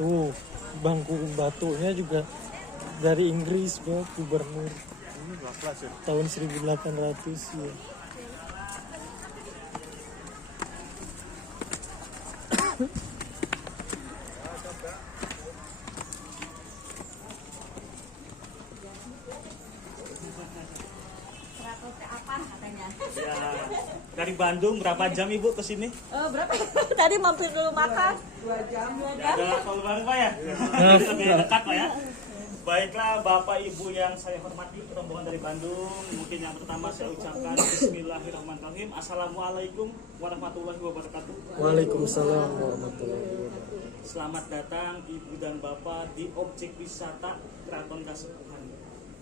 Tuh, bangku batunya juga dari Inggris, Bro, gubernur. Ini kelas ya. Tahun 1800 ya. Apa katanya? Ya. Dari Bandung berapa jam Ibu ke sini? Berapa? Tadi mampir dulu makan. 2 jam. Ada tol baru Pak ya? Lebih dekat Pak ya? Baiklah Bapak Ibu yang saya hormati, rombongan dari Bandung. Mungkin yang pertama saya ucapkan Bismillahirrahmanirrahim. Assalamualaikum warahmatullahi wabarakatuh. Waalaikumsalam warahmatullahi wabarakatuh. Selamat datang Ibu dan Bapak di objek wisata Keraton Kasepuhan.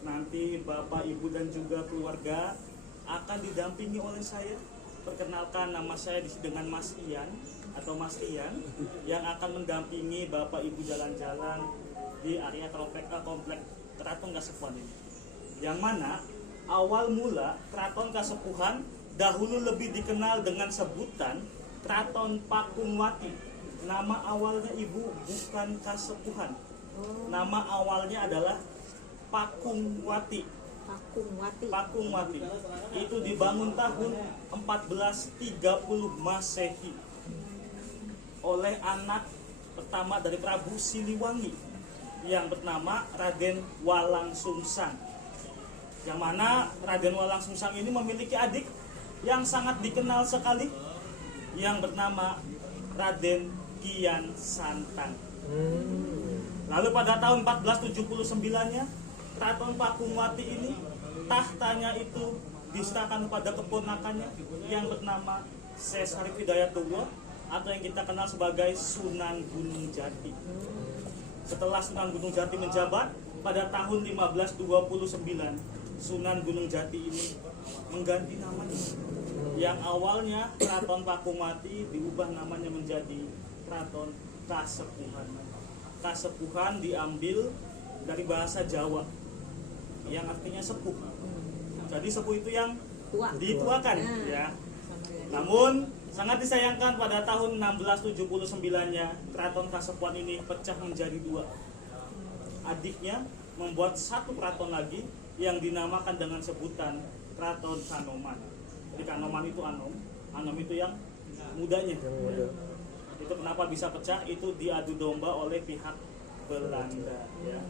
Nanti Bapak, Ibu dan juga keluarga akan didampingi oleh saya. Perkenalkan, nama saya dengan Mas Ian atau Mas Ian yang akan mendampingi Bapak Ibu jalan-jalan di area komplek Keraton Kasepuhan ini. Yang mana awal mula Keraton Kasepuhan dahulu lebih dikenal dengan sebutan Keraton Pakungwati. Nama awalnya Ibu bukan Kasepuhan. Nama awalnya adalah Pakungwati. Pakungwati. Itu dibangun tahun 1430 Masehi oleh anak pertama dari Prabu Siliwangi yang bernama Raden Walang Sungsang. Yang mana Raden Walang Sungsang ini memiliki adik yang sangat dikenal sekali yang bernama Raden Kian Santang. Lalu pada tahun 1479-nya Keraton Pakungwati ini tahtanya itu diserahkan kepada keponakannya yang bernama Sesar Hidayatullah atau yang kita kenal sebagai Sunan Gunung Jati. Setelah Sunan Gunung Jati menjabat pada tahun 1529, Sunan Gunung Jati ini mengganti namanya. Yang awalnya Keraton Pakungwati diubah namanya menjadi Keraton Kasepuhan. Kasepuhan diambil dari bahasa Jawa yang artinya sepuh. Jadi sepuh itu yang dituakan ya. Namun sangat disayangkan pada tahun 1679-nya Keraton Kasepuhan ini pecah menjadi dua. Adiknya membuat satu keraton lagi yang dinamakan dengan sebutan Keraton Kanoman. Jadi Kanoman itu Anom itu yang mudanya. Itu kenapa bisa pecah? Itu diadu domba oleh pihak Belanda ya.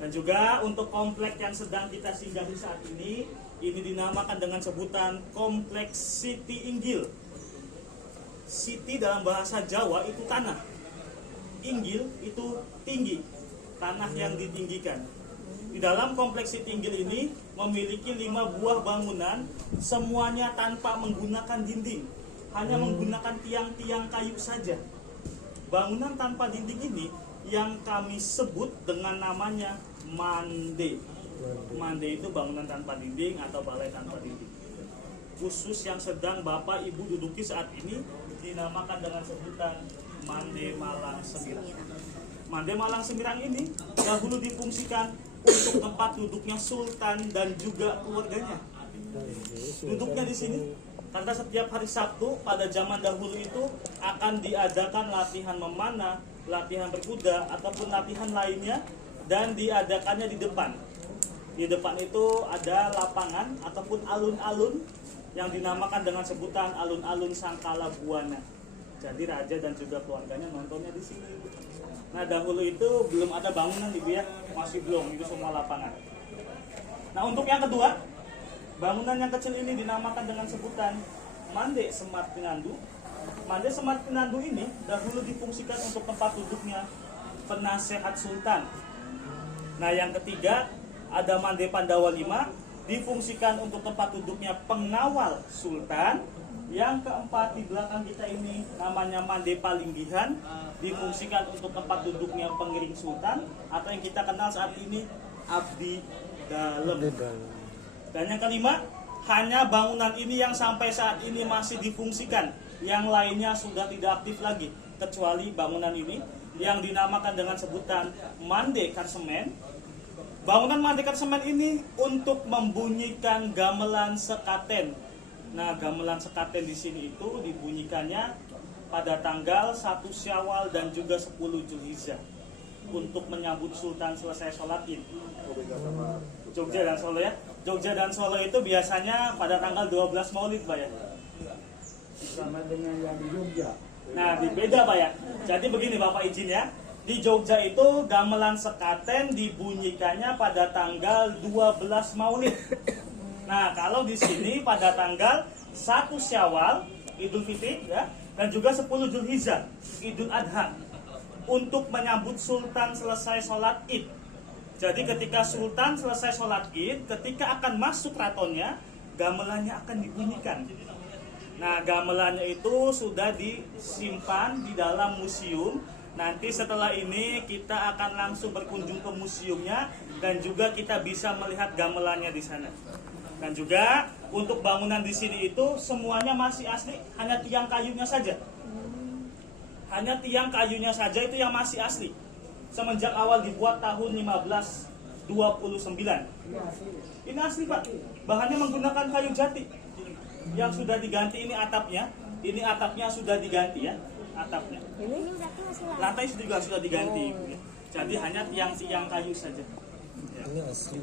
Dan juga untuk komplek yang sedang kita singgahi saat ini dinamakan dengan sebutan Kompleks Siti Inggil. Siti dalam bahasa Jawa itu tanah, Inggil itu tinggi, tanah yang ditinggikan. Di dalam Kompleks Siti Inggil ini memiliki 5 buah bangunan, semuanya tanpa menggunakan dinding, hanya menggunakan tiang-tiang kayu saja. Bangunan tanpa dinding ini yang kami sebut dengan namanya Mande. Mande itu bangunan tanpa dinding atau balai tanpa dinding. Khusus yang sedang Bapak Ibu duduki saat ini dinamakan dengan sebutan Mande Malang Semirang. Mande Malang Semirang ini dahulu difungsikan untuk tempat duduknya Sultan dan juga keluarganya. Duduknya di sini karena setiap hari Sabtu pada zaman dahulu itu akan diadakan latihan memanah, latihan berkuda ataupun latihan lainnya, dan diadakannya di depan. Di depan itu ada lapangan ataupun alun-alun yang dinamakan dengan sebutan alun-alun Sangkala Buana. Jadi raja dan juga keluarganya nontonnya di sini. Nah dahulu itu belum ada bangunan Ibu ya, masih belum, itu semua lapangan. Nah untuk yang kedua, bangunan yang kecil ini dinamakan dengan sebutan Mande Semar Pinandu. Mande Semar Pinandu ini dahulu difungsikan untuk tempat duduknya penasehat sultan. Nah yang ketiga ada Mande Pandawa 5 difungsikan untuk tempat duduknya pengawal sultan. Yang keempat di belakang kita ini namanya Mande Palinggihan, difungsikan untuk tempat duduknya pengiring sultan atau yang kita kenal saat ini Abdi Dalem. Dan yang kelima, hanya bangunan ini yang sampai saat ini masih difungsikan, yang lainnya sudah tidak aktif lagi kecuali bangunan ini yang dinamakan dengan sebutan Mande Karsemen. Bangunan Mande Karsemen ini untuk membunyikan gamelan sekaten. Nah, gamelan sekaten di sini itu dibunyikannya pada tanggal 1 Syawal dan juga 10 Zulhijjah untuk menyambut Sultan selesai sholat Id. Jogja dan Solo ya. Jogja dan Solo itu biasanya pada tanggal 12 Maulid, Pak ya. Sama dengan yang di Jogja. Nah, beda Pak ya. Jadi begini Bapak izin ya. Di Jogja itu gamelan sekaten dibunyikannya pada tanggal 12 Maulid. Nah, kalau di sini pada tanggal 1 Syawal, Idul Fitri ya, dan juga 10 Zulhijjah, Idul Adha, untuk menyambut Sultan selesai sholat Id. Jadi ketika Sultan selesai sholat Id, ketika akan masuk keratonnya, gamelannya akan dibunyikan. Nah, gamelannya itu sudah disimpan di dalam museum. Nanti setelah ini kita akan langsung berkunjung ke museumnya dan juga kita bisa melihat gamelannya di sana. Dan juga untuk bangunan di sini itu semuanya masih asli, hanya tiang kayunya saja. Hanya tiang kayunya saja itu yang masih asli. Semenjak awal dibuat tahun 1529. Ini asli Pak. Bahannya menggunakan kayu jati. Yang sudah diganti ini atapnya. Ini atapnya sudah diganti ya. Atapnya. Lantai juga sudah diganti. Jadi hanya tiang-tiang kayu saja. Ini asli.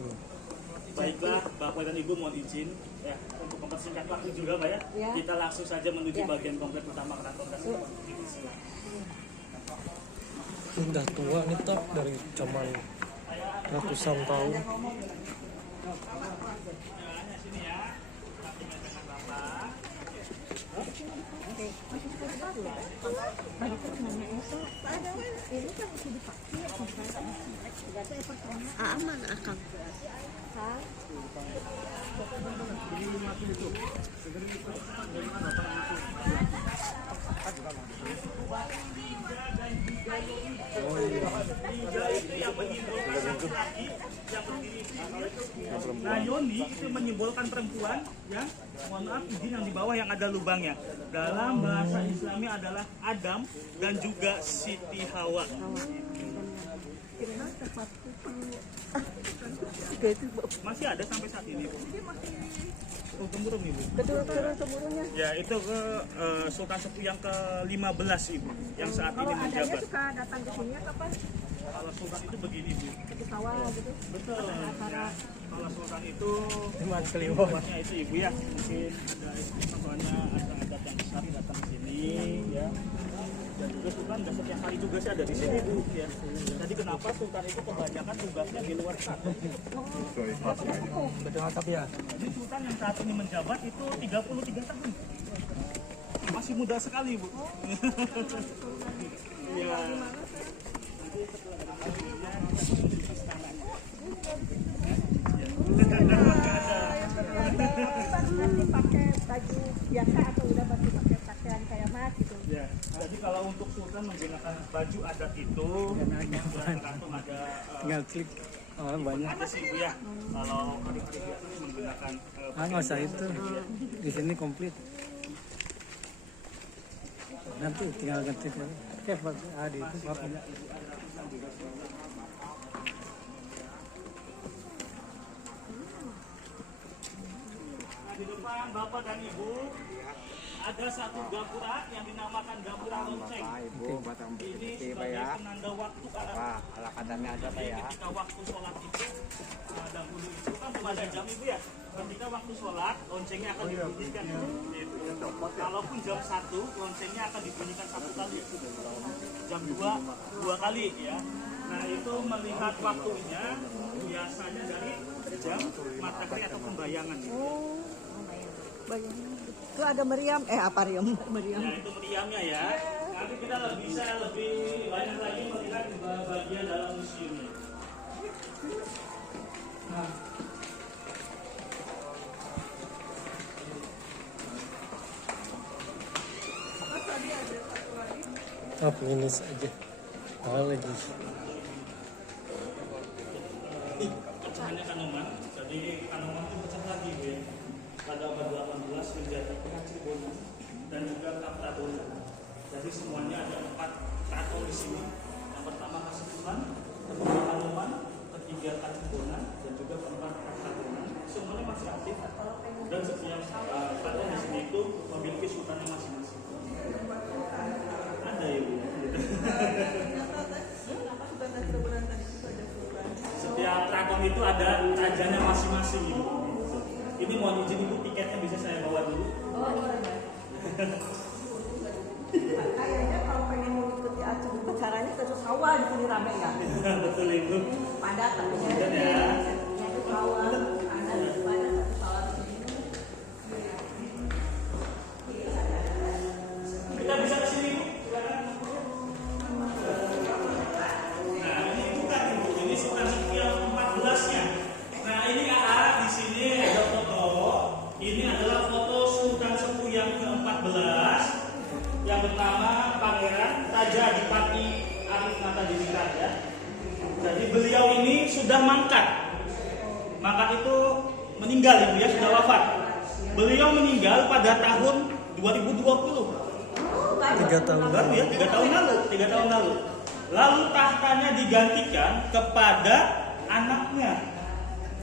Baiklah, Bapak dan Ibu mohon izin ya untuk mempersingkat waktu juga Pak ya. Ya. Kita langsung saja menuju bagian kompleks utama keraton Kasepuhan. Udah tua nih tak dari zaman ratusan tahun. Sini ya. Aman akan. Nah, Yoni itu menyimbolkan perempuan yang, mohon maaf, izin yang di bawah yang ada lubangnya. Dalam bahasa Islami adalah Adam dan juga Siti Hawa. Masih ada sampai saat ini, Bu. Oh, temurun Ibu. Kedua-kedua Ya, itu ke Sultan Sepuh yang ke-15 Ibu, yang saat ini menjabat. suka datang ke sini kapan? Kalau Sultan itu begini, Bu. Ke sawah gitu. Betul. Ya. Kalau Sultan itu Cuma kelima. tempatnya itu Ibu ya. Mungkin ada contohnya adat yang besar datang ke sini ya. Dan juga Sultan nggak setiap hari juga sih ada di sini Bu ya. Jadi kenapa Sultan itu kebanyakan tugasnya di luar keraton? Betul atap ya. Jadi Sultan yang saat ini menjabat itu 33 tahun. Masih muda sekali Bu. Iya. Nanti setelah ada kajiannya, kita menuju ke istananya. Masih pakai baju biasa atau udah masih pakai pakaian kayak mas gitu? Ya, jadi kalau untuk Sultan menggunakan baju adat itu, tergantung ada Tinggal klik. Oh, banyak. ada sih Bu ya. Kalau hari-hari biasa ini menggunakan Nggak usah itu. Di sini komplit. Nanti tinggal ganti. Oke, Pak Adi itu Pak. Nah, di depan Bapak dan Ibu ada satu gapura yang dinamakan gapura lonceng. Ibu, batang Ini putih Pak sebagai ya. penanda waktu karena Wah, ala kadarnya ada Pak ya. ketika waktu sholat itu dahulu itu kan belum ada jam Ibu ya. Ketika waktu sholat loncengnya akan dibunyikan. Gitu. Kalaupun jam 1 loncengnya akan dibunyikan 1 kali. Jam 2 2 kali ya. Nah itu melihat waktunya biasanya dari jam matahari atau pembayangan. Itu ada meriam, apa meriam? Nah itu meriamnya ya. Nanti kita bisa lebih banyak lagi melihat di bagian dalam museumnya. Apa ini saja. Lagi. Pecahannya Kanoman, jadi Kanoman itu pecah lagi ya. Pada abad 18 menjadi Kacibonan dan juga Kaprabonan. Jadi semuanya ada 4 keraton di sini. Yang pertama Kasepuhan, kedua Kanoman, ketiga Kacibonan dan juga keempat Kaprabonan. Semuanya masih aktif dan setiap keraton di sini itu memiliki sultannya masing-masing. itu ada rajanya masing-masing ini. Ini mohon izin ibu, tiketnya bisa saya bawa dulu. Kayaknya kalau pengen mengikuti acaranya ke sawah di sini rame ya. Betul ibu. Padat tapi Dan ya. sawah ada di depannya satu sawah di sini. Kita bisa ke sini ibu, silakan. Nah ini bukan ibu, ini sultan sepuh yang 14-nya. Nah ini AA di sini ada foto. Ini adalah foto sultan sepuh yang ke-14 yang bernama Pangeran Raja Adipati Arif Nata Diningrat ya. Jadi beliau ini sudah mangkat. Mangkat itu meninggal ibu ya, sudah wafat. Beliau meninggal pada tahun 2020. 3 tahun. Baru ya, 3 tahun lalu, 3 tahun lalu. Lalu tahtanya digantikan kepada anaknya.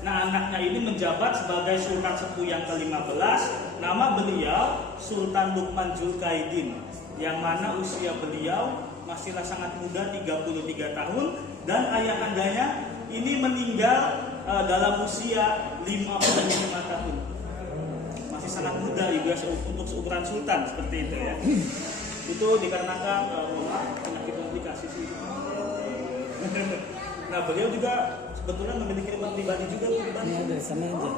Nah, anaknya ini menjabat sebagai Sultan Sepuh yang ke-15. Nama beliau Sultan Lukman Julkaidin, yang mana usia beliau masihlah sangat muda, 33 tahun, dan ayahandanya ini meninggal dalam usia 55 tahun. Masih sangat muda ibu ya, untuk seukuran sultan seperti itu ya. Itu dikarenakan penyakit komplikasi sih. Nah beliau juga sebetulnya memiliki rumah pribadi juga pribadi. Ini ada sana aja.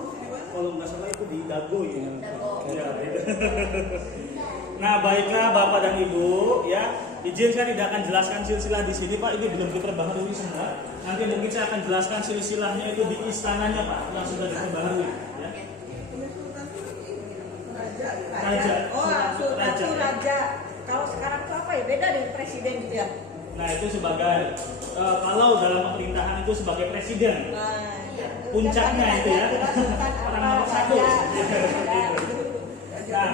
Kalau nggak salah itu di Dago ya. Ya, gitu. Nah baiklah Bapak dan Ibu ya, izin saya tidak akan jelaskan silsilah di sini Pak, ini belum diperbaharui semua. Nanti mungkin saya akan jelaskan silsilahnya itu di istananya Pak, yang sudah diperbaharui. Ya. Raja. Oh, sultan Raja. itu raja. Kalau sekarang itu apa ya? Beda dengan presiden gitu ya. Nah itu sebagai kalau dalam pemerintahan itu sebagai presiden. Nah, Puncaknya itu ya. Orang nomor satu. Nah,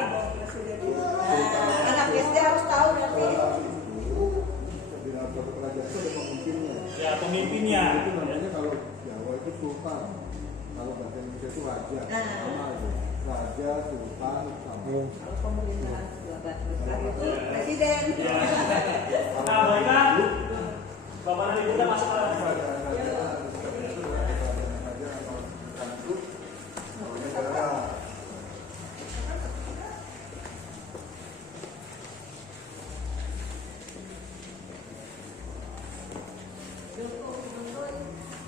anak SD harus tahu nanti. ya pemimpinnya. Itu namanya kalau Jawa itu sultan, kalau bahasa Indonesia itu raja. Sama aja. Raja, sultan, sama. Kalau pemerintahan jabat besar itu presiden. Ya. Nah baiklah, Bapak dan Ibu kita masuk ke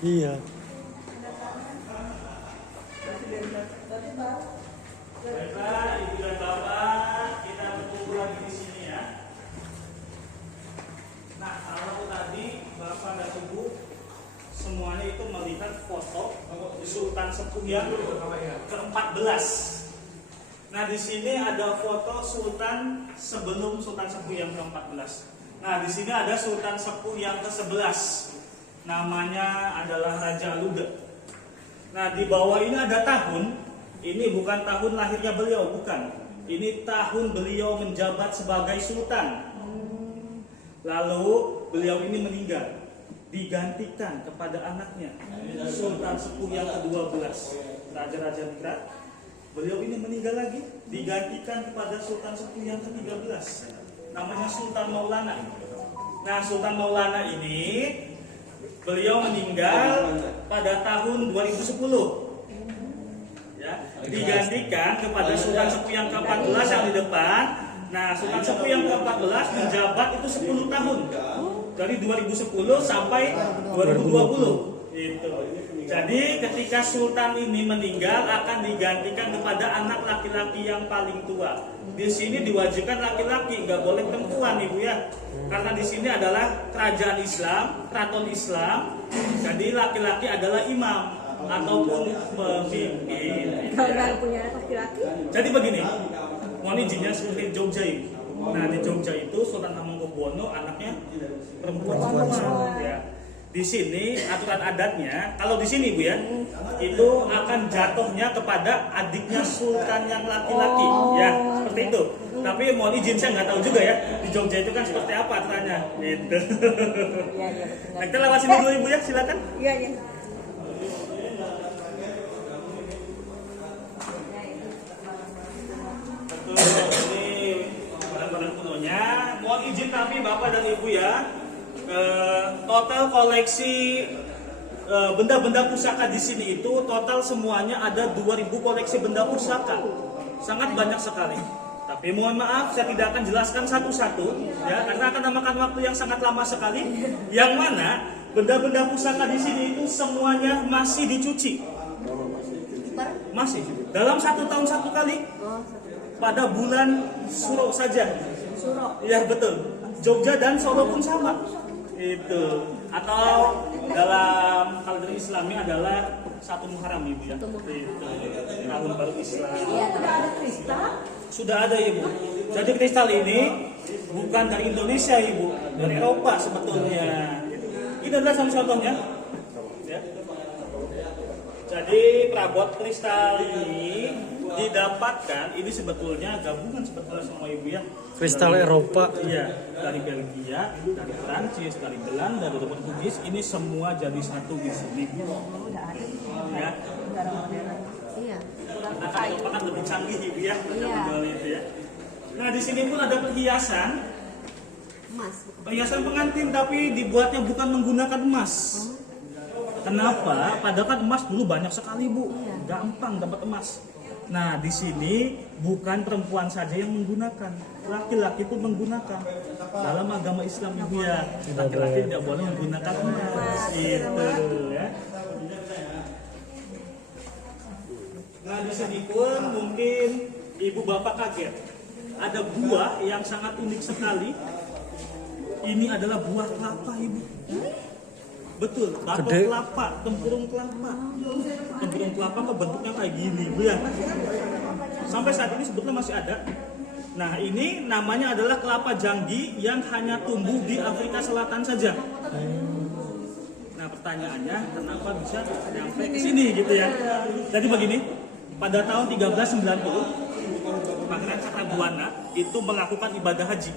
Iya. baiklah, Ibu dan Bapak, kita berkumpul lagi di sini ya. Nah, kalau tadi Bapak dan Ibu semuanya itu melihat foto Sultan Sepuh yang ke-14. Nah, di sini ada foto Sultan sebelum Sultan Sepuh yang ke-14. Nah, di sini ada Sultan Sepuh yang ke-11. Namanya adalah Raja Luda. Nah, di bawah ini ada tahun. Ini bukan tahun lahirnya beliau, bukan. Ini tahun beliau menjabat sebagai sultan. Lalu beliau ini meninggal, digantikan kepada anaknya, Sultan Sepuh yang ke-12, Raja Ningrat. Beliau ini meninggal lagi, digantikan kepada Sultan Sepuh yang ke-13, namanya Sultan Maulana. Nah, Sultan Maulana ini beliau meninggal pada tahun 2010. Ya, digantikan kepada Sultan Sepuh yang ke-14 yang di depan. Nah, Sultan Sepuh yang ke-14 menjabat itu 10 tahun. Dari 2010 sampai 2020. Itu. Jadi ketika sultan ini meninggal akan digantikan kepada anak laki-laki yang paling tua. Di sini diwajibkan laki-laki, nggak boleh perempuan ibu ya. Karena di sini adalah kerajaan Islam, keraton Islam. Jadi laki-laki adalah imam ataupun pemimpin. Kalau nggak punya anak laki-laki, Jadi begini, mohon izinnya seperti Jogja ibu. Nah di Jogja itu Sultan Hamengkubuwono anaknya perempuan semua. Ya. Di sini aturan adatnya, kalau di sini ibu ya, itu akan jatuhnya kepada adiknya sultan yang laki-laki, ya seperti itu. Tapi mohon izin saya nggak tahu juga ya di Jogja itu kan seperti apa aturannya. Gitu. iya iya betul. Nah, kita lewat sini dulu ibu ya, silakan. Iya iya. Betul, ini barang-barang kunonya. Mohon izin tapi bapak dan ibu ya. Total koleksi benda-benda pusaka di sini itu total semuanya ada 2000 koleksi benda pusaka. Sangat banyak sekali. Tapi mohon maaf, saya tidak akan jelaskan satu-satu ya, karena akan memakan waktu yang sangat lama sekali. Yang mana benda-benda pusaka di sini itu semuanya masih dicuci. Masih. Dalam 1 tahun 1 kali. Pada bulan Suro saja. Suro. Ya betul. Jogja dan Solo pun sama. Itu. Atau dalam kalender Islami adalah 1 Muharram Ibu ya. Itu. Tahun baru Islam. Iya, udah ada kristal. Sudah ada Ibu. Jadi kristal ini bukan dari Indonesia Ibu, dari Eropa sebetulnya. Ini adalah salah contohnya. Ya. Jadi perabot kristal ini didapatkan, ini sebetulnya gabungan sebetulnya semua Ibu ya. Kristal Eropa. Iya, dari Belgia, dari Prancis, dari Belanda, dari Portugis, ini semua jadi satu di sini. Udah ada. Ya. Negara modern. Iya. Akan merupakan lebih canggih Ibu ya, Iya. menjual itu ya. Nah di sini pun ada perhiasan, Emas. perhiasan pengantin tapi dibuatnya bukan menggunakan emas. Kenapa? Padahal kan emas dulu banyak sekali Bu, gampang dapat emas. Nah di sini bukan perempuan saja yang menggunakan, laki-laki pun menggunakan. Dalam agama Islam Ibu ya, laki-laki tidak boleh menggunakan emas. Itu ya. Nah di sini pun mungkin ibu bapak kaget. Ada buah yang sangat unik sekali. Ini adalah buah kelapa Ibu. Betul, batok Gede. kelapa, tempurung kelapa. Tempurung kelapa kok bentuknya kayak gini Bu ya. Sampai saat ini sebetulnya masih ada. Nah ini namanya adalah kelapa janggi yang hanya tumbuh di Afrika Selatan saja. Nah pertanyaannya kenapa bisa sampai ke sini gitu ya. Jadi begini, pada tahun 1390 Pangeran Cakrabuana itu melakukan ibadah haji.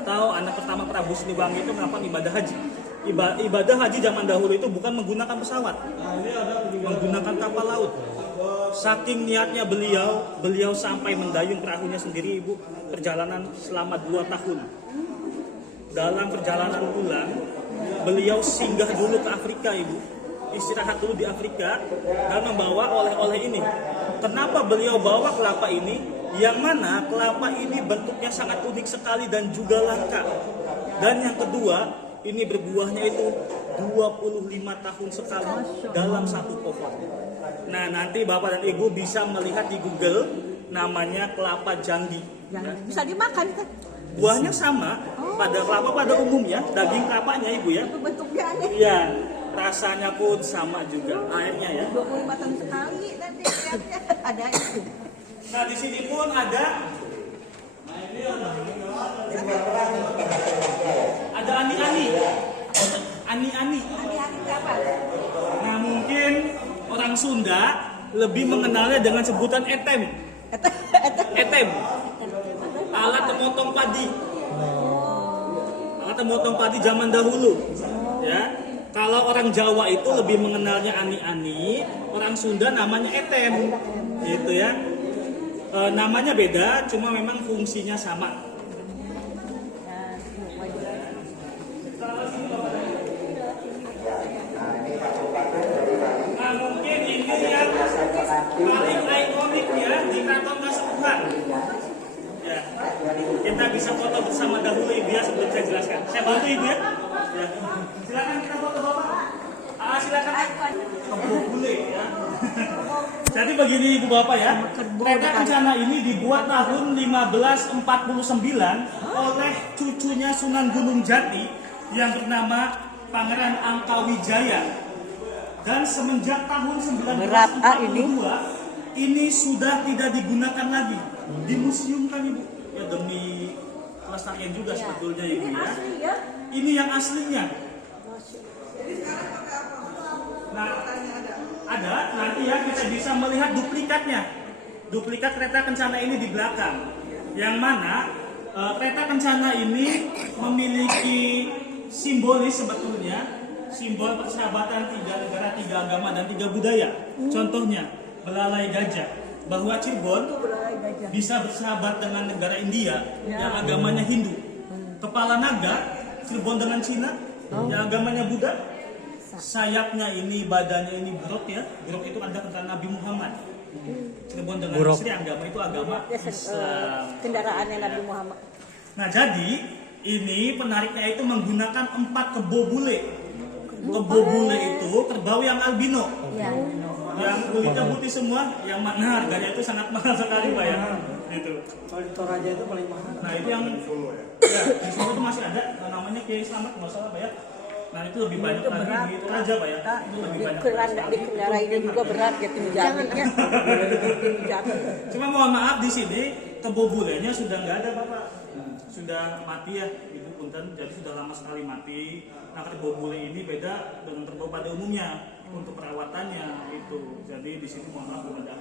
Atau anak pertama Prabu Siliwangi itu melakukan ibadah haji. Ibadah haji zaman dahulu itu bukan menggunakan pesawat, menggunakan kapal laut. Saking niatnya beliau sampai mendayung perahunya sendiri Ibu, perjalanan selama 2 tahun. Dalam perjalanan pulang, beliau singgah dulu ke Afrika Ibu, istirahat dulu di Afrika dan membawa oleh-oleh ini. Kenapa beliau bawa kelapa ini? Yang mana kelapa ini bentuknya sangat unik sekali dan juga langka. Dan yang kedua, ini berbuahnya itu 25 tahun sekali dalam satu pohon. Nah nanti Bapak dan Ibu bisa melihat di Google, namanya kelapa janggi. Bisa dimakan kan? Buahnya sama, pada kelapa pada umumnya, daging kelapanya Ibu ya. Bentuknya aneh. Iya, rasanya pun sama juga, airnya ya. 25 tahun sekali nanti lihatnya ada itu. Nah di sini pun ada ani-ani. Ani-ani. Ani-ani apa? Nah mungkin orang Sunda lebih mengenalnya dengan sebutan etem. Etem. Alat pemotong padi. Alat pemotong padi zaman dahulu. Ya. Kalau orang Jawa itu lebih mengenalnya ani-ani, orang Sunda namanya etem. Gitu ya. Namanya beda, cuma memang fungsinya sama. Nah mungkin ini yang paling ikonik ya di Keraton Kasepuhan. Ya, kita bisa foto bersama dahulu Ibu ya sebelum saya jelaskan. Saya bantu Ibu ya. Ya. Silakan kita foto Bapak. Silakan. Kebun bule ya. Jadi begini Ibu Bapak ya, kereta kencana ini dibuat tahun 1549 oleh cucunya Sunan Gunung Jati yang bernama Pangeran Angkawijaya. Dan semenjak tahun 1942 ini sudah tidak digunakan lagi, dimuseumkan Ibu. Ya demi kelestarian juga sebetulnya Ibu ya. Ini yang aslinya. Nah, ada nanti ya kita bisa melihat duplikatnya. Duplikat kereta kencana ini di belakang. Yang mana kereta kencana ini memiliki simbolis sebetulnya, simbol persahabatan 3 negara, 3 agama dan 3 budaya. Contohnya belalai gajah, bahwa Cirebon bisa bersahabat dengan negara India yang agamanya Hindu. Kepala naga Cirebon dengan Cina yang agamanya Buddha. sayapnya ini, badannya ini buruk ya. Buruk itu ada tentang Nabi Muhammad. Cirebon dengan Buruk. istri agama itu agama Islam. Kendaraannya Nabi Muhammad. Nah jadi ini penariknya itu menggunakan 4 kebo bule. Kebo bule itu kerbau yang albino, Ya. yang kulitnya putih semua, yang mana harganya itu sangat mahal sekali Pak ya. Gitu. Kalau di Toraja itu paling mahal. Nah itu yang ya, di Solo itu masih ada namanya Kiai Slamet nggak salah Pak ya. Nah itu lebih banyak lagi di Toraja Pak ya. Itu lebih banyak. Dikendarainya juga berat ya tim jaminya. Tim jami. Cuma mohon maaf di sini kebo bulenya sudah nggak ada Bapak, sudah mati ya Ibu punten, jadi sudah lama sekali mati. Nah kebo bule ini beda dengan kerbau pada umumnya untuk perawatannya itu. Jadi di sini mohon maaf belum ada.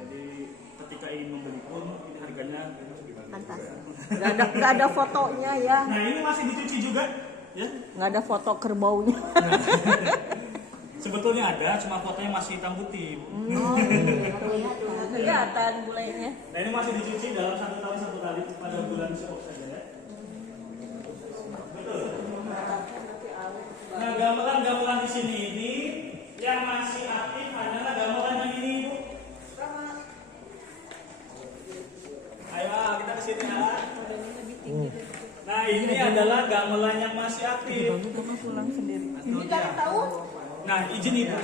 Jadi ketika ingin membeli pun ini harganya Pantas. Nggak ada fotonya ya. Nah ini masih dicuci juga ya. Nggak ada foto kerbaunya. Sebetulnya ada, cuma fotonya masih hitam putih. Kelihatan bulenya. Nah ini masih dicuci dalam 1 tahun 1 kali pada bulan Syawal saja ya. Betul. Nah gamelan-gamelan di sini ini yang masih aktif adalah gamelan yang ini Ibu. Ayo kita ke sini ya. Nah ini adalah gamelan yang masih aktif. Ini kalian tahu? Nah izin Ibu.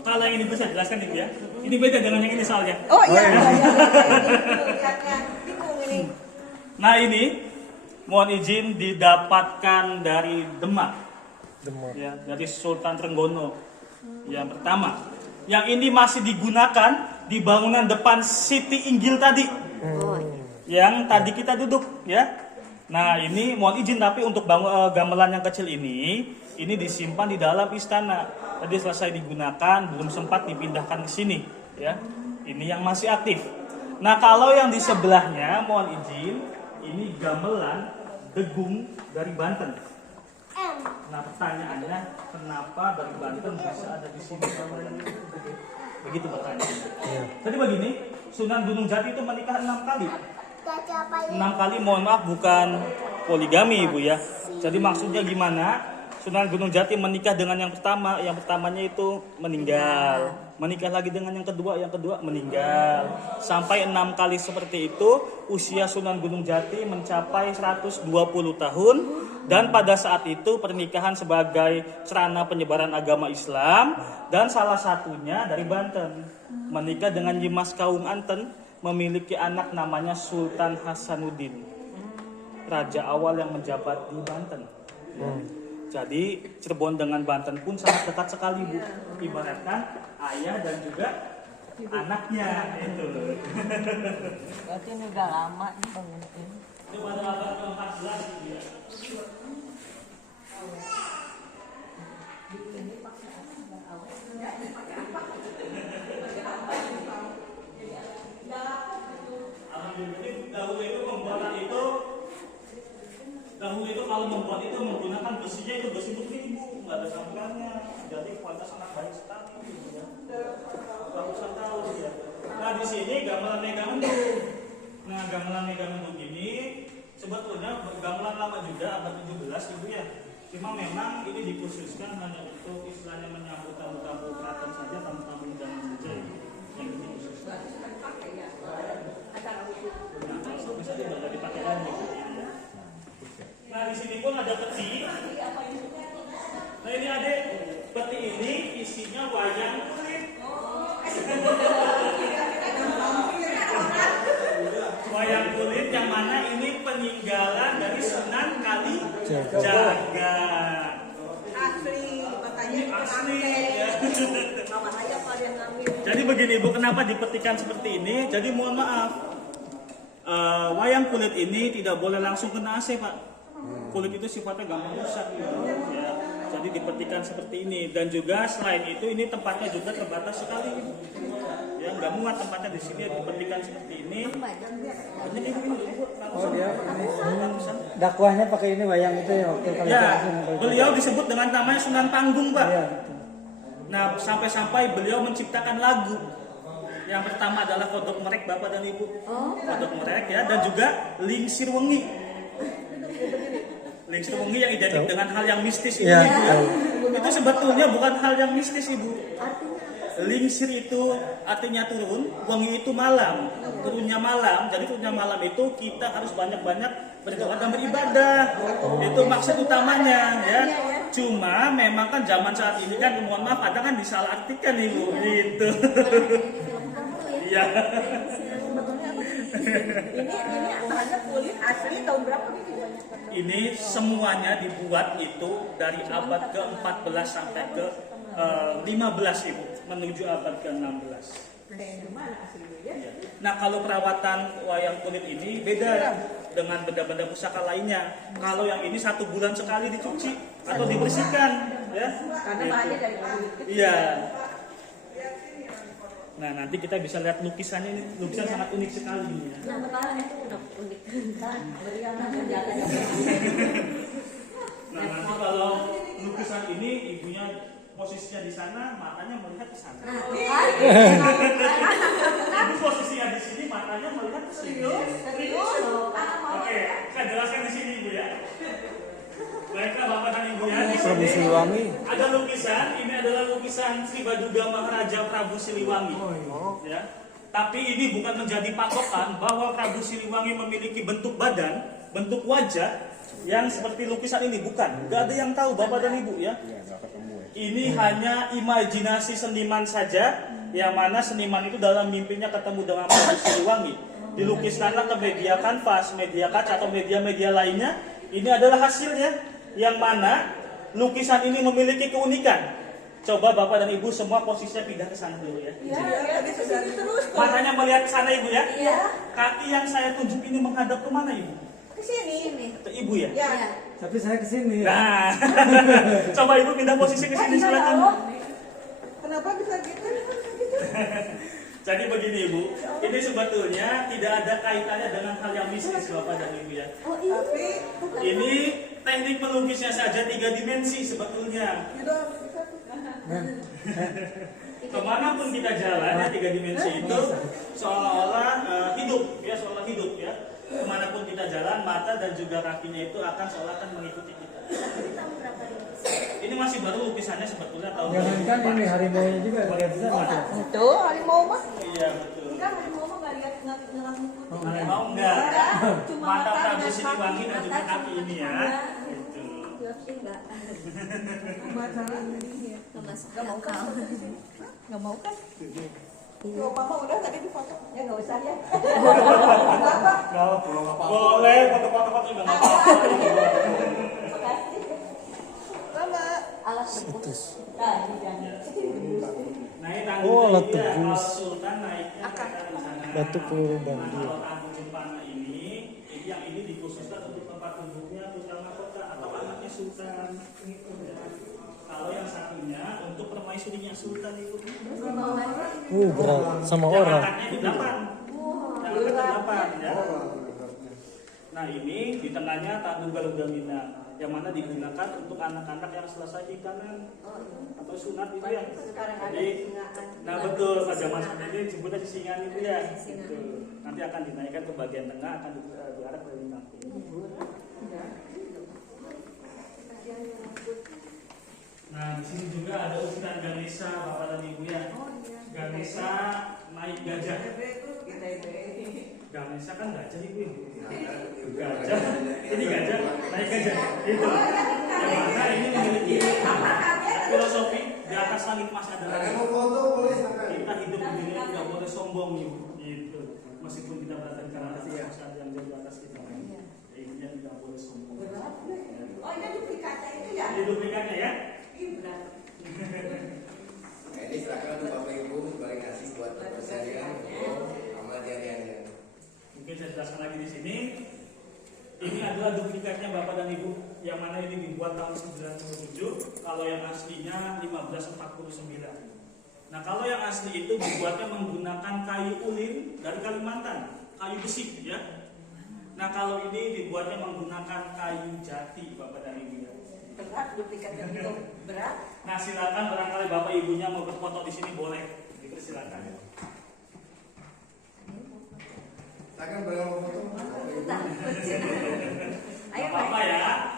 Kalau yang ini bisa jelaskan Ibu ya. Ini beda dengan yang ini soalnya. Oh iya. Lihatnya. Bingung ini. Nah ini mohon izin didapatkan dari Demak. Ya, dari Sultan Trenggono. Yang pertama, yang ini masih digunakan di bangunan depan Siti Inggil tadi. Yang tadi kita duduk ya. Nah, ini mohon izin tapi untuk gamelan yang kecil ini disimpan di dalam istana. Tadi selesai digunakan, belum sempat dipindahkan ke sini ya. Ini yang masih aktif. Nah, kalau yang di sebelahnya mohon izin, ini gamelan Degung dari Banten. Nah pertanyaannya, kenapa dari Banten bisa ada di sini? Begitu pertanyaannya. Jadi begini, Sunan Gunung Jati itu menikah 6 kali. 6 kali, mohon maaf bukan poligami Ibu ya. Jadi maksudnya gimana? Sunan Gunung Jati menikah dengan yang pertamanya itu meninggal. Menikah lagi dengan yang kedua meninggal. Sampai 6 kali seperti itu, usia Sunan Gunung Jati mencapai 120 tahun. Dan pada saat itu pernikahan sebagai sarana penyebaran agama Islam. Dan salah satunya dari Banten. Menikah dengan Nyimas Kaum Anten, memiliki anak namanya Sultan Hasanuddin. Raja awal yang menjabat di Banten. Jadi Cirebon dengan Banten pun sangat dekat sekali Bu. Ibaratkan ayah dan juga anaknya itu. Berarti ini udah lama nih bangunin. Itu pada abad ke-14 ya. Dahulu itu kalau membuat itu menggunakan besinya itu besi putih Ibu, nggak ada campurannya. Jadi kualitas sangat baik sekali Ibu ya. Ratusan tahun ya. Nah di sini gamelan Megamendung. Nah gamelan Megamendung ini sebetulnya gamelan lama juga abad 17 Ibu ya. Cuma memang ini dikhususkan hanya untuk istilahnya menyambut tamu-tamu keraton saja, tamu-tamu undangan saja ya. Yang ini dikhususkan. Nah kalau bisa tidak dipakai lagi. Nah di sini pun ada peti. Nah ini adik, peti ini isinya wayang kulit. Wayang kulit yang mana ini peninggalan dari Sunan Kalijaga. Asli, makanya Ini asli. Ya. Mama aja kalau yang ngambil. Jadi begini Bu, kenapa dipetikan seperti ini? Jadi mohon maaf, wayang kulit ini tidak boleh langsung kena AC Pak. Kulit itu sifatnya gampang rusak ya. Jadi dipetikan seperti ini. Dan juga selain itu ini tempatnya juga terbatas sekali ya, nggak muat tempatnya di sini, dipetikan seperti ini. Ini Oh dia dakwahnya pakai ini wayang itu ya waktu kali ya, beliau disebut dengan namanya Sunan Panggung Pak. Iya. Nah sampai-sampai beliau menciptakan lagu. Yang pertama adalah Kodok Merek Bapak dan Ibu. Kodok Merek ya, dan juga Lingsir Wengi. Lingsir Wengi yang identik dengan hal yang mistis ini. Ya, Ibu, ya. Itu sebetulnya bukan hal yang mistis, Ibu. Artinya apa? Lingsir itu artinya turun, wangi itu malam, turunnya malam. Jadi turunnya malam itu kita harus banyak-banyak berdoa dan beribadah. Itu maksud utamanya ya. Cuma memang kan zaman saat ini kan, mohon maaf, kadang kan disalahartikan Ibu gitu. Iya. Sebetulnya apa? Ini bahannya kulit asli tahun berapa nih? Ini semuanya dibuat itu dari abad ke-14 sampai ke 15 Ibu, menuju abad ke-16. Nah, kalau perawatan wayang kulit ini beda dengan benda-benda pusaka lainnya. Kalau yang ini 1 bulan sekali dicuci atau dibersihkan, ya. Karena bahannya dari kulit. Iya. Nah, nanti kita bisa lihat lukisannya, ini lukisan sangat unik sekali ini ya. Yang pertama itu udah unik. Nah, nanti kalau lukisan ini ibunya posisinya di sana, matanya melihat ke sana. Ibu posisinya di sini, matanya melihat ke sini. Oke, saya jelaskan di sini Ibu ya. Baiklah Bapak dan Ibu ya. Di Prabu sini Siliwangi. ada lukisan, ini adalah lukisan Sri Baduga Maharaja Prabu Siliwangi. Ya. Tapi ini bukan menjadi patokan bahwa Prabu Siliwangi memiliki bentuk badan, bentuk wajah yang seperti lukisan ini, bukan. Gak ada yang tahu Bapak dan Ibu ya. Ini hanya imajinasi seniman saja, yang mana seniman itu dalam mimpinya ketemu dengan Prabu Siliwangi. Dilukiskanlah ke media kanvas, media kaca atau media-media lainnya. Ini adalah hasilnya, yang mana lukisan ini memiliki keunikan. Coba Bapak dan Ibu semua posisinya pindah ke sana dulu ya. Iya, terus. Matanya melihat ke sana Ibu ya. Iya. Kaki yang saya tunjuk ini menghadap kemana Ibu? Ke sini. Ke Ibu ya. Ya. Tapi saya kesini. Nah, coba Ibu pindah posisi ke sini silakan. Kenapa bisa gitu? Jadi begini Ibu, ini sebetulnya tidak ada kaitannya dengan hal yang mistis Bapak dan Ibu ya. Oh iya. Ini teknik melukisnya saja 3 dimensi sebetulnya. Kemanapun kita jalan ya 3 dimensi itu seolah-olah hidup ya, seolah hidup ya. Kemanapun kita jalan, mata dan juga kakinya itu akan seolah akan mengikuti kita. Ini masih baru lukisannya sebetulnya tahun Jangankan ini harimau juga lihat di sana. Itu harimau mah. Iya betul. Kan harimau mah nggak lihat nggak ngikutin. Harimau enggak. Cuma Mata mata Prabu dengan Siliwangi dan juga mata kaki ini ya. cuma Gitu. enggak. Nggak mau kan? Nggak mau kan? Kalau mama udah tadi di foto. Ya nggak usah ya. Boleh foto-foto juga nggak apa-apa. Makasih. Mama. Alat tebus. Nah ini Oh, alat tanggungnya tebus. kalau Sultan naiknya ke sana. Batu Purubang Nah, dia. kalau tanggung Jepang ini yang ini dikhususkan untuk tempat duduknya putra mahkota atau anaknya Sultan. Kalau yang satunya untuk permaisurinya Sultan itu. Berat sama Yang orang. angkatnya di 8. Yang angkatnya 8 ya. Nah ini di tengahnya Tandu Garuda Minang, yang mana digunakan untuk anak-anak yang selesai hitanan atau sunat itu ya. Jadi, nah betul pada zaman seperti ini disebutnya sisingan itu ya. Gitu. Nanti akan dinaikkan ke bagian tengah, akan diarah ke keliling kampung. Nah di sini juga ada ukiran Ganesha Bapak dan Ibu ya. Ganesha naik gajah. Ganesha kan gajah Ibu. Gajah. Ini gajah naik gajah. Itu. Yang mana ini memiliki filosofi di atas langit mas adalah kita hidup di dunia tidak boleh sombong Ibu. Gitu. Meskipun kita berada di atas mas yang jauh di atas kita. Intinya tidak boleh sombong. Oh ini duplikatnya itu ya? Ini duplikatnya ya. Nah, ini silakan untuk Bapak Ibu sebagai ngasih buat persediaan amal jariahnya. Mungkin saya jelaskan lagi di sini. Ini adalah duplikatnya Bapak dan Ibu, yang mana ini dibuat tahun 1997. Kalau yang aslinya 1549. Nah kalau yang asli itu dibuatnya menggunakan kayu ulin dari Kalimantan, kayu besi ya. Nah kalau ini dibuatnya menggunakan kayu jati Bapak dan Ibu ya. Berat duplikatnya itu berat. Nah silakan barangkali Bapak Ibunya mau berfoto di sini boleh, dipersilakan. Silakan beliau foto. Ayo Apa ya?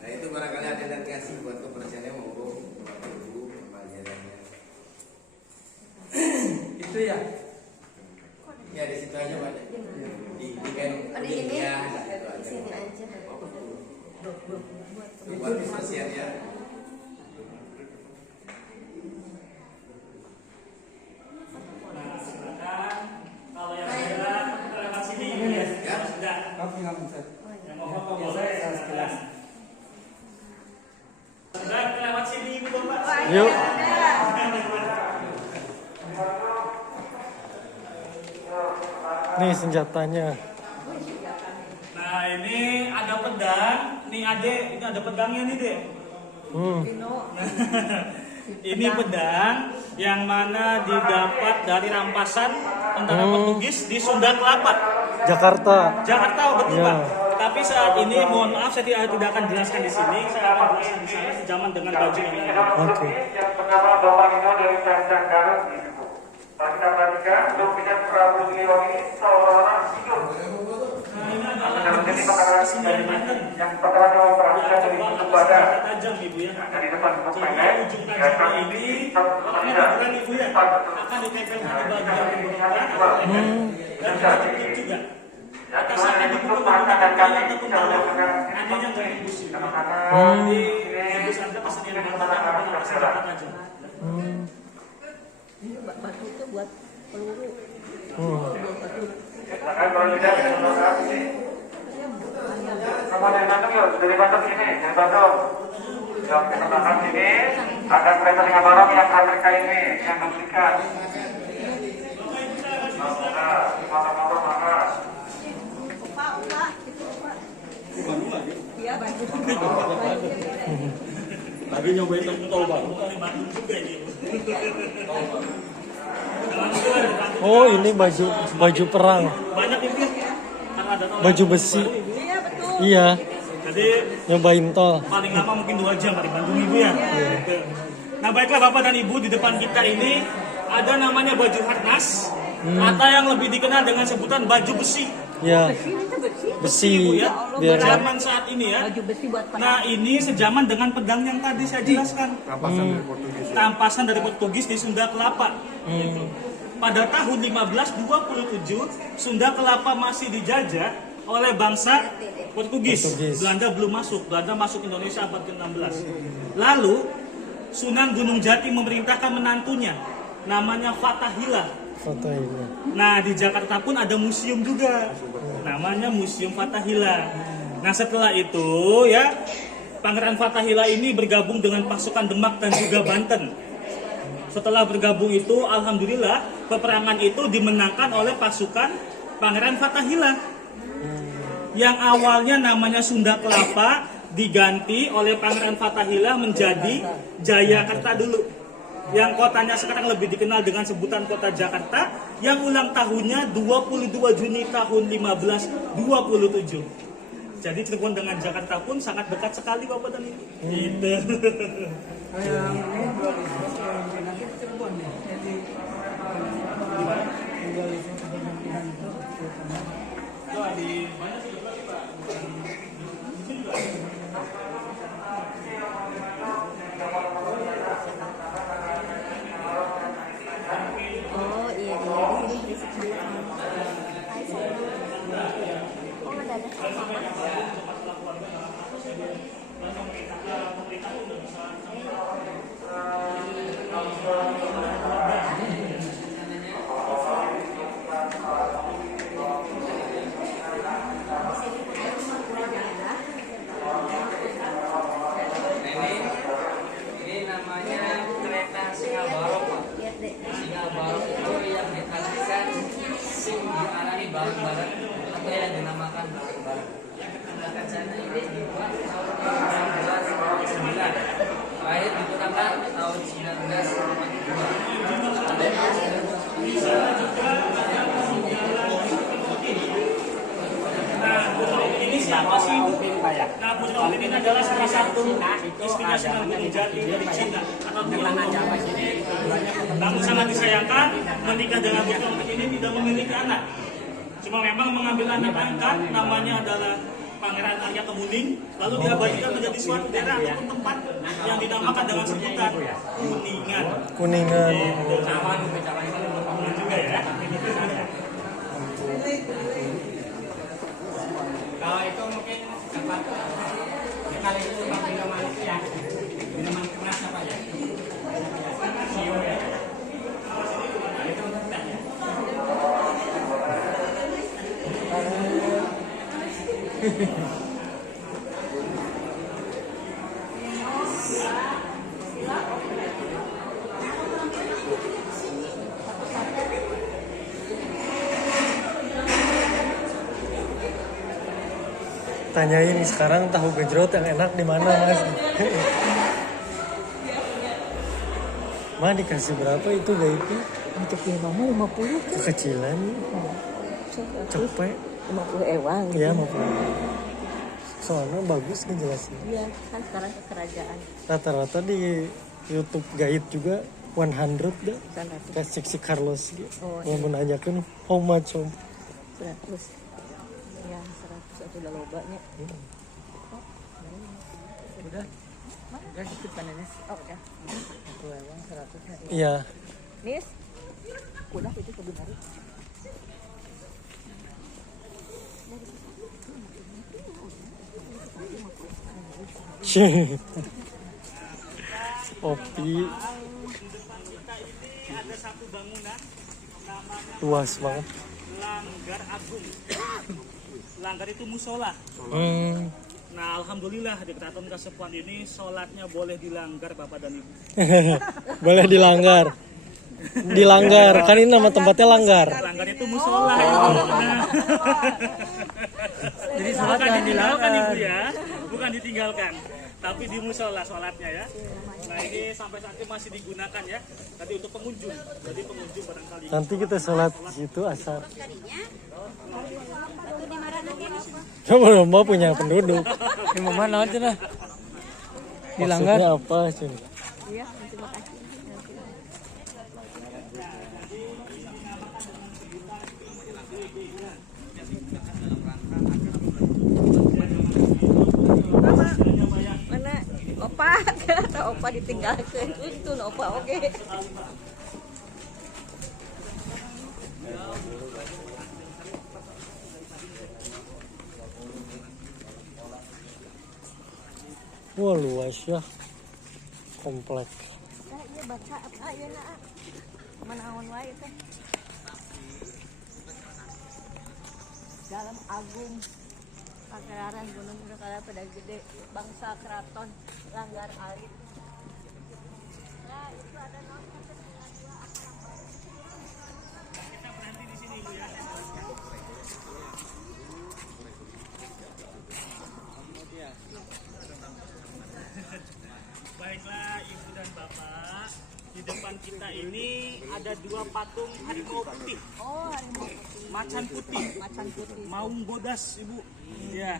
Nah itu barangkali ada yang ngasih ngasih buat kebersihannya monggo Bapak Ibu pembelajarannya. Itu ya. Ya di situ aja Pak. Di kan Di ini, ya, di sini aja. buat kebersihannya. Nah, silakan. Kalau yang merah kita lewat sini ya. Ya. Sudah. Kamu tinggal pencet. Yang mau apa boleh. Silakan. Sudah kita lewat sini Ibu Bapak. Yuk. Nih senjatanya. Nah ini ada pedang, nih Ade, ini ada pedangnya nih Dek. Ini pedang yang mana didapat dari rampasan tentara Portugis di Sunda Kelapa, Jakarta. Jakarta, betul Ya. Pak. Tapi saat ini mohon maaf saya tidak akan jelaskan di sini, saya akan jelaskan di sana sejaman dengan baju ini. Oke. Yang pertama Bapak Ibu dari Tanjung Garut gitu. Kita perhatikan lukisan Prabu Siliwangi seolah-olah hidup. Nah ini adalah Dalam sini makanan kesenian dari Banten. yang pertama coba perhatikan dari Coba bentuk agak badan. sedikit tajam Ibu ya. Dari depan bentuk Jadi pendek, ujung dan tajamnya kaki ini ini ini beneran Ibu ya akan ditempelkan di bagian tenggorokan atau leher dan ditutup juga. Atas akan dibuka menggunakan kain ataupun dalam adanya dari Ibu sini. Jadi Ibu Sandra kesenian Banten yang benar senjata tajam. Ini batu itu buat peluru. Batu. Silakan kalau tidak kita sini. Sama dari Bandung yuk, dari Bandung sini, dari Bandung. Yang kita belakang sini ada kereta singa barong yang Amerika ini, yang duplikat. Motor-motor mahal. Pak, itu Pak. Iya, baju. Lagi nyobain tol baru. Dari Bandung juga ini. Oh ini baju perang, Banyak itu ya. Karena ada tol baju yang besi. baru, Ibu. Iya, betul. Iya, Jadi nyobain tol. paling lama mungkin 2 jam dari Bandung Ibu ya. Gitu. Nah baiklah Bapak dan Ibu, di depan kita ini ada namanya baju harnas atau yang lebih dikenal dengan sebutan baju besi. Ya, Ini tuh besi. besi. Ibu ya, Biar zaman saat ini ya. Baju besi buat perang. Nah ini sejaman dengan pedang yang tadi saya jelaskan. Rampasan dari Portugis. Rampasan dari Portugis di Sunda Kelapa. Gitu. Pada tahun 1527 Sunda Kelapa masih dijajah oleh bangsa Portugis. Belanda belum masuk, Belanda masuk Indonesia abad ke-16. Lalu Sunan Gunung Jati memerintahkan menantunya, namanya Fathahillah. foto ini. Nah di Jakarta pun ada museum juga, namanya Museum Fathahillah. Nah setelah itu ya Pangeran Fathahillah ini bergabung dengan pasukan Demak dan juga Banten. Setelah bergabung itu, alhamdulillah peperangan itu dimenangkan oleh pasukan Pangeran Fathahillah. Yang awalnya namanya Sunda Kelapa diganti oleh Pangeran Fathahillah menjadi Jayakarta dulu. Yang kotanya sekarang lebih dikenal dengan sebutan kota Jakarta, yang ulang tahunnya 22 Juni tahun 1527. Jadi Cirebon dengan Jakarta pun sangat dekat sekali Bapak dan Ibu. Gitu. Yang ini jual di pimpinan itu Cirebon ya. Jadi jual di pimpinan itu. Wah, di mana sih Pak? Di sini juga. Oh iya, di sini berisik banget. Oh, ada. Ini namanya kereta singa barok, Pak. Lihat deh. Singa barok itu yang diartikan sing diarani bareng-bareng atau yang dinamakan bareng-bareng. Sedangkan sana ini dibuat tahun 1909. Terakhir digunakan tahun 1942. Nah, ini siapa sih Ibu? Nah, Putri ini adalah salah satu istrinya Sunan Gunung Jati dari Cina atau Tiongkok. Namun sangat disayangkan menikah dengan Putri ini tidak memiliki anak. Cuma memang mengambil anak angkat namanya adalah Pangeran Arya Kemuning, lalu diabadikan menjadi suatu daerah ataupun tempat yang dinamakan dengan sebutan Kuningan. Kuningan. Cawan juga ya. Kalau itu mungkin tempat kalau itu tempat minuman itu ya minuman keras apa ya? Sio ya. Itu untuk teh ya. Tanyain sekarang tahu gejrot yang enak di mana, Mas? Ma dikasih berapa itu gaitnya? Untuk yang mama 50 kan? Kekecilan. Cepet. 50 ewang. Iya, 50. Soalnya bagus ngejelasin. Iya, kan sekarang ke kerajaan. Rata-rata di YouTube guide juga 100 deh. Sana Kayak si Carlos gitu. Oh, Mau menanyakan how much om. 100. Ya, 100 itu udah lobanya. Udah. Udah ikut panelis. Oh, udah. Aku emang 100-nya. Iya. Nis. Udah itu sebenarnya. Kopi Ada satu bangunan namanya luas banget. Langgar Agung. Langgar itu musola. Nah, alhamdulillah di Keraton Kasepuhan ini sholatnya boleh dilanggar Bapak dan Ibu. Boleh dilanggar. Dilanggar, kan ini nama tempatnya Langgar. Langgar itu musola. Jadi sholat Bukan jangan ditinggalkan dilanggar. Ibu ya, bukan ditinggalkan, tapi di musola sholatnya ya. Nah ini sampai saat ini masih digunakan ya. Tadi untuk pengunjung, jadi pengunjung barangkali. Nanti kita sholat di situ asar. Coba lomba punya penduduk. Di mana aja lah. Dilanggar. Maksudnya apa sih? Iya, terima kasih. Mana opa? Kata opa ditinggalkan. Itu opa oke. Wah luas ya. Komplek. Nah, iya baca apa ya nak? Mana awan wae teh? Dalam Agung Pagelaran Gunung Nurkala pada gede bangsa keraton Langgar Alit. Nah, itu ada nonton. Kita berhenti di sini Ibu ya. Baiklah Ibu dan Bapak, di depan kita ini ada dua patung harimau putih, Oh, harimau putih. macan putih, Macan putih. maung bodas Ibu. Ya,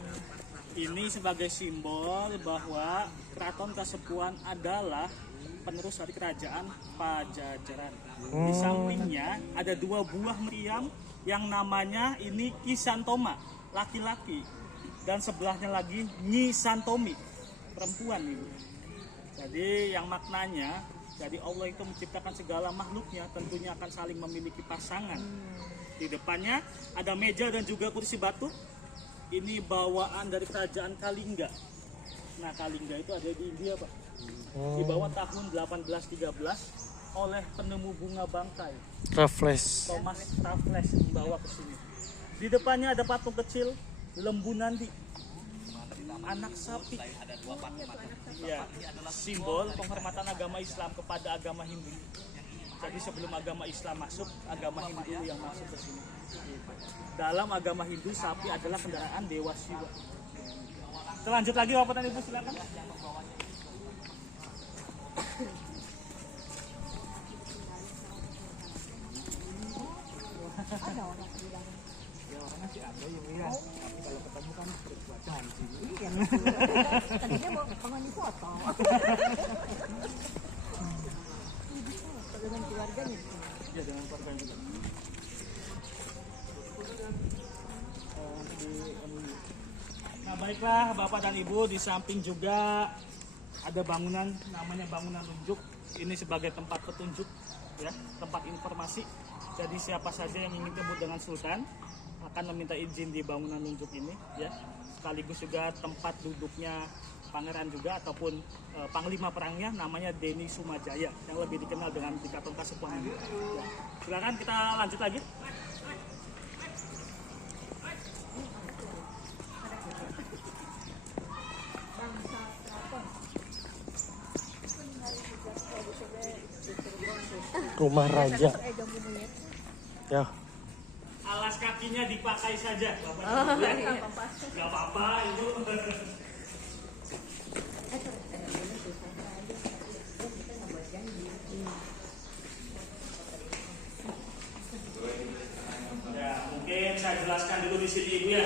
ini sebagai simbol bahwa Keraton Kasepuhan adalah penerus dari kerajaan Pajajaran. Di sampingnya ada dua buah meriam yang namanya ini Ki Santoma, laki-laki, dan sebelahnya lagi Nyi Santomi, perempuan Ibu. Jadi yang maknanya, jadi Allah itu menciptakan segala makhluknya tentunya akan saling memiliki pasangan. Di depannya ada meja dan juga kursi batu. Ini bawaan dari kerajaan Kalingga. Nah Kalingga itu ada di India Pak. Dibawa tahun 1813 oleh penemu bunga bangkai Raffles. Thomas Raffles membawa ke sini. Di depannya ada patung kecil Lembu Nandi, anak sapi. Ya, simbol penghormatan agama Islam kepada agama Hindu. Jadi sebelum agama Islam masuk, agama Hindu dulu yang masuk ke sini. Dalam agama Hindu, sapi adalah kendaraan dewa Siwa. Kita lanjut lagi Bapak dan Ibu silakan. Tadinya mau pengen foto. Dengan keluarganya. Ya dengan korban juga. Nah baiklah Bapak dan Ibu, di samping juga ada bangunan namanya bangunan nunjuk. Ini sebagai tempat petunjuk, ya, tempat informasi. Jadi siapa saja yang ingin ketemu dengan Sultan akan meminta izin di bangunan nunjuk ini, ya. Sekaligus juga tempat duduknya pangeran juga ataupun panglima perangnya namanya Deni Sumajaya yang lebih dikenal dengan Dikaton Kasepuhan. Ya. Silakan kita lanjut lagi. Rumah raja. Ya. Alas kakinya dipakai saja, Bapak. Gak apa-apa, Ibu. Ya, mungkin saya jelaskan dulu di sini, Ibu, ya.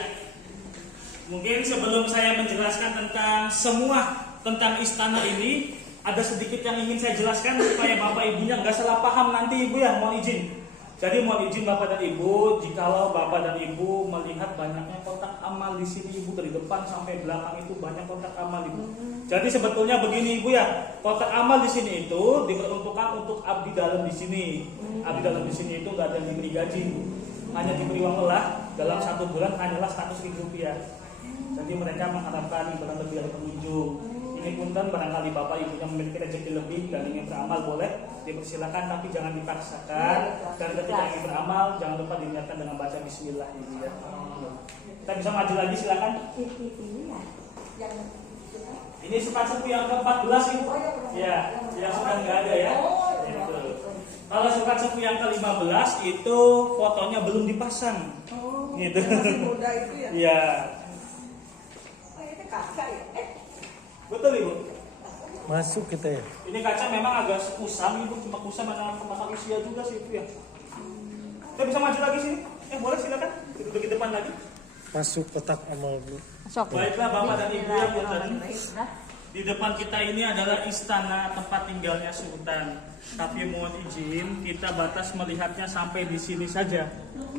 Mungkin sebelum saya menjelaskan tentang istana ini, ada sedikit yang ingin saya jelaskan supaya Bapak Ibunya nggak salah paham nanti, Ibu, ya. Mohon izin. Jadi mohon izin Bapak dan Ibu, jikalau Bapak dan Ibu melihat banyaknya kotak amal di sini, Ibu, dari depan sampai belakang itu banyak kotak amal, Ibu. Jadi sebetulnya begini, Ibu, ya, kotak amal di sini itu diperuntukkan untuk abdi dalam di sini. Abdi dalam di sini itu nggak ada yang diberi gaji, hanya diberi uang lelah dalam 1 bulan hanyalah 100.000 rupiah. Jadi mereka mengharapkan ibadah lebih dari pengunjung. Ini punten barangkali Bapak Ibu yang memiliki rezeki lebih dan ingin beramal boleh dipersilakan, tapi jangan dipaksakan. Dan ketika ingin beramal jangan lupa diniatkan dengan baca Bismillah, Ibu, ya. Kita bisa maju lagi, silakan. Ini sukat sepuh yang ke-14, Ibu. Ya, yang sudah nggak ada, ya. Kalau sukat sepuh yang ke-15 itu fotonya belum dipasang. Gitu. Masih muda itu ya. Iya. Ini kakak ya. Betul, Ibu. Masuk kita ya. Ini kaca memang agak kusam, Ibu, cuma kusam karena masalah usia juga sih, Ibu, ya. Kita bisa maju lagi sini. Boleh, silakan. Duduk di depan lagi. Masuk kotak amal dulu. Baiklah Bapak dan Ibu yang punten. Di depan kita ini adalah istana tempat tinggalnya Sultan. Tapi mohon izin, kita batas melihatnya sampai di sini saja.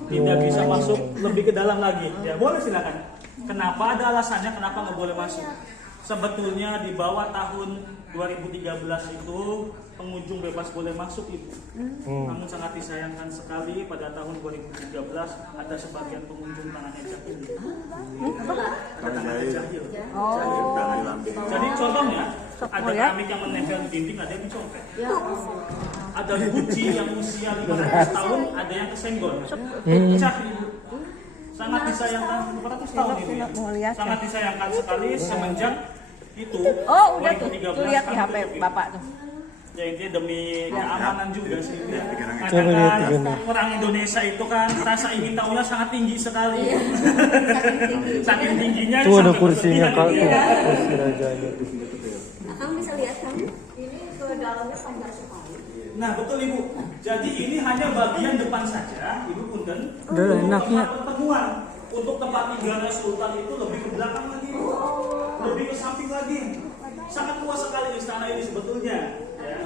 Tidak bisa masuk lebih ke dalam lagi. Ya, boleh silakan. Kenapa? Ada alasannya kenapa nggak boleh masuk. Sebetulnya di bawah tahun 2013 itu pengunjung bebas boleh masuk, Ibu. Namun sangat disayangkan sekali pada tahun 2013 ada sebagian pengunjung tanahnya jahil. Tanahnya jahil. Jadi contohnya ada keramik yang menempel di dinding, ada yang dicopet. Ada guci yang usia 500 tahun, ada yang kesenggol. Pecah, Ibu. Sangat disayangkan, 500 tahun ini. Sangat disayangkan sekali semenjak itu. Oh, udah tuh. 2013 Tuh lihat di HP itu. Bapak tuh. Ya intinya demi keamanan juga sih. Coba lihat Karena gimana. orang Indonesia itu kan rasa ingin tahunya sangat tinggi sekali. Saking tingginya. Tuh ada sampai kursinya, Kak. berlebihan, ya. Kursi rajanya. Akang bisa lihat kan? Ini ke dalamnya panjang sekali. Nah betul, Ibu. Jadi ini hanya bagian depan saja, Ibu punten. Udah enaknya. Tempat pertemuan. Untuk tempat tinggalnya Sultan itu lebih ke belakang lagi, lebih ke samping lagi. Sangat luas sekali istana ini sebetulnya. Ya.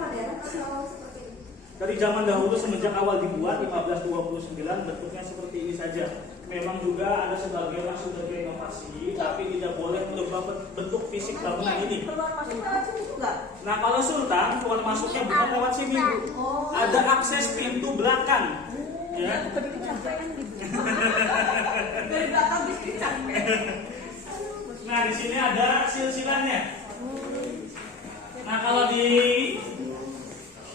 Dari zaman dahulu semenjak awal dibuat 1529 bentuknya seperti ini saja. Memang juga ada sebagian yang sudah direnovasi, tapi tidak boleh merubah bentuk fisik bangunan ini. Keluar masuk lewat sini juga. Nah kalau Sultan keluar masuknya bukan lewat sini, Bu. Ada akses pintu belakang. Ya. Tadi kecapean gitu. Dari belakang bis kecapean. Nah di sini ada silsilahnya. Nah kalau di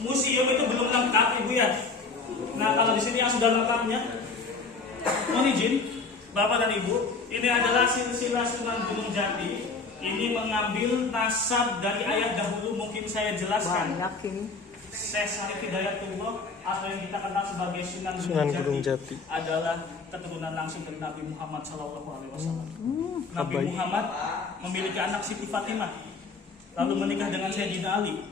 museum itu belum lengkap, Ibu, ya. Nah kalau di sini yang sudah lengkapnya, mohon izin Bapak dan Ibu, ini adalah silsilah Sunan Gunung Jati. Ini mengambil nasab dari ayah dahulu, mungkin saya jelaskan. Banyak ini. Syekh Syarif Hidayatullah atau yang kita kenal sebagai Sunan Gunung Jati adalah keturunan langsung dari Nabi Muhammad SAW. Nabi Muhammad memiliki anak Siti Fatimah, lalu menikah dengan Sayyidina Ali,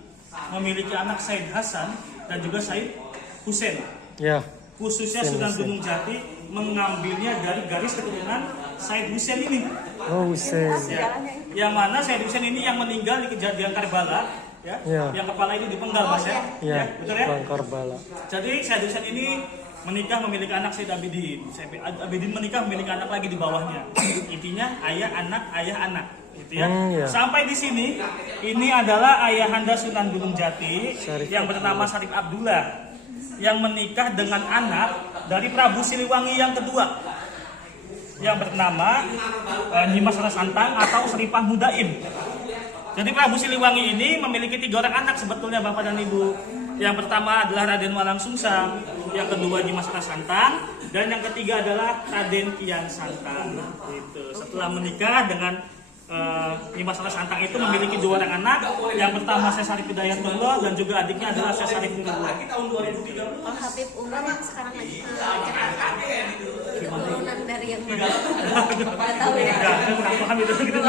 memiliki anak Said Hasan dan juga Said Husain. Ya. Khususnya Sunan Gunung Jati mengambilnya dari garis keturunan Said Husain ini. Oh, Husain. Ya. Yang mana Said Husain ini yang meninggal di kejadian Karbala. Ya, Ya. yang kepala ini dipenggal, Mas, ya. Ya, Betul ya? Bang Karbala. Jadi Said Husain ini menikah memiliki anak Said Abidin. Said Abidin menikah memiliki anak lagi di bawahnya. Intinya ayah anak gitu ya. Iya. Sampai di sini ini adalah ayahanda Sunan Gunung Jati Syarif yang bernama Syarif Abdullah yang menikah dengan anak dari Prabu Siliwangi yang kedua yang bernama Nyimas Rasantang atau Seripah Mudaim. Jadi Prabu Siliwangi ini memiliki 3 orang anak sebetulnya Bapak dan Ibu. Yang pertama adalah Raden Walang Sungsang, yang kedua Nyimas Rasantang, dan yang ketiga adalah Raden Kian Santang. Gitu. Setelah menikah dengan Nyimas Rasantang itu memiliki 2 orang anak. Yang pertama Syekh Syarif Hidayatullah dan juga adiknya adalah Syekh Syarif Nurullah. Om Habib Umar yang sekarang lagi ke Jakarta. Itu keturunan dari yang mana? Nggak tahu ya. Paham itu gitu.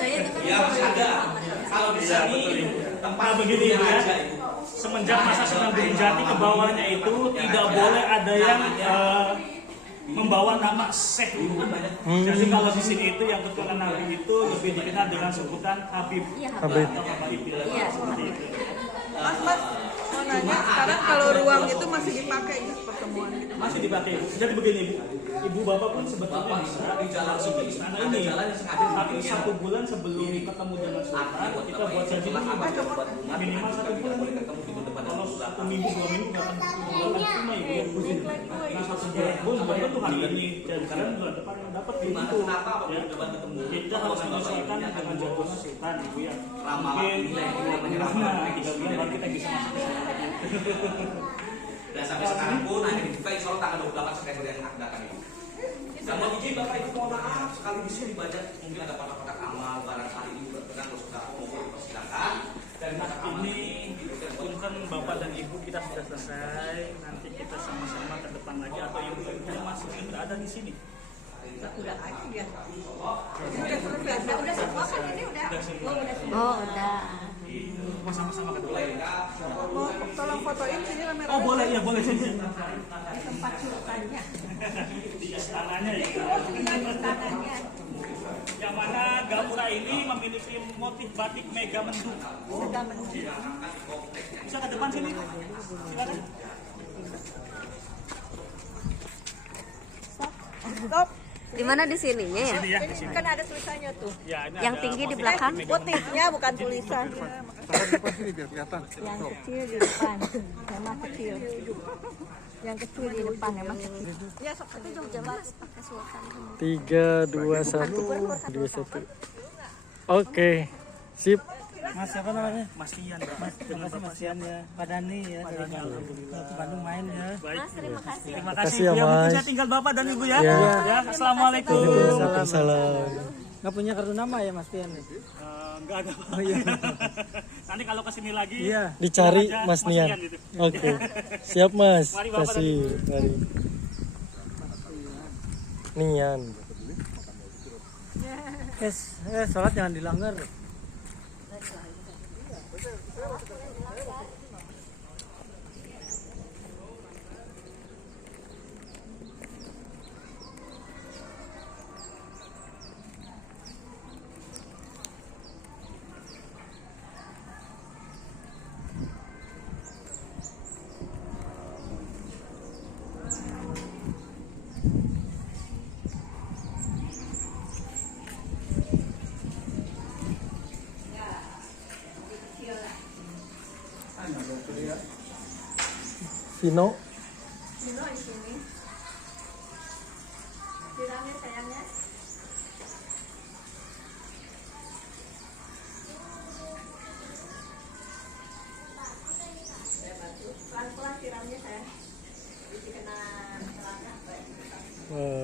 Saya itu kan Kalau di Iya, betul Ibu. Nah begini Ibu ya, semenjak masa Sunan Gunung Jati ke bawahnya itu tidak boleh ada yang membawa nama Syekh. Jadi kalau di sini itu yang keturunan Nabi itu lebih dikenal dengan sebutan Habib. Habib. Atau Habib. Iya, Seperti itu. Mas, mau nanya, sekarang kalau ruang itu masih dipakai nggak pertemuan gitu? Masih dipakai. Jadi begini Ibu Bapak pun sebetulnya bisa langsung ke istana ini. Tapi 1 bulan sebelum ketemu dengan Sultan, kita buat janji minimal 1 bulan. Kalau 1 minggu 2 minggu nggak akan cuma Ibu. Nah 1 bulan pun bukan tentu hari ini. Dan kalian bulan depan yang dapat pintu. Ya. Kita harus menyesuaikan dengan jadwalnya Sultan Ibu ya. Mungkin 2 bulan, 3 bulan baru kita bisa masuk ke sana. Dan sampai sekarang pun hanya dibuka insya Allah tanggal 28 September yang akan datang ini. Dan mau izin Bapak Ibu mohon maaf sekali di sini banyak mungkin ada kotak-kotak amal barangkali ini berkenan kalau sudah mau persilakan. Dan ini punten Bapak dan Ibu kita sudah selesai. Nanti kita sama-sama ke depan lagi atau Ibu yang masih berada di sini. Udah lagi ya. udah semua kan ini udah. Oh, udah. Mau sama-sama ke depan. Mau tolong fotoin sini rame-rame. Oh boleh ya boleh sini. Tempat sultannya. Di istananya ya. Istananya. Yang mana Gapura ini memiliki motif batik mega mendung. Sudah mendung. Bisa ke depan sini. Silakan. Stop. Di mana di sininya ya? Sini ya di sini. Kan ada tulisannya tuh. Ya, ini Yang ada tinggi di motif belakang. batik mega Motifnya bukan tulisan. Taruh di depan sini biar kelihatan. Yang kecil di depan, memang kecil. Yang kecil di depan memang kecil. Ya, sok Tapi Jogja Mas pakai sultan. 3, 2, 1, 21. Oke. Sip. Mas siapa namanya? Mas Tian, Mbak. Terima kasih Mas Ian ya. Pak Dani ya dari ke Bandung main ya. Baik. Mas, terima kasih. Terima Makasih kasih ya, ya, mungkin Mas. saya tinggal Bapak dan Ibu ya. Ya. Ya, assalamualaikum. Waalaikumsalam. Nggak punya kartu nama ya Mas Tian? Enggak ada. Pak. Oh iya. Nanti kalau kesini lagi Iya. Dicari aja Mas Nian. gitu. Oke. Siap Mas. Mari, Bapak dan Kasih. Mari. Nian. Sholat jangan dilanggar. Vino. Dino di sini. Siramnya sayangnya. Pelan-pelan siramnya sayang. Jadi kena celana. Wah.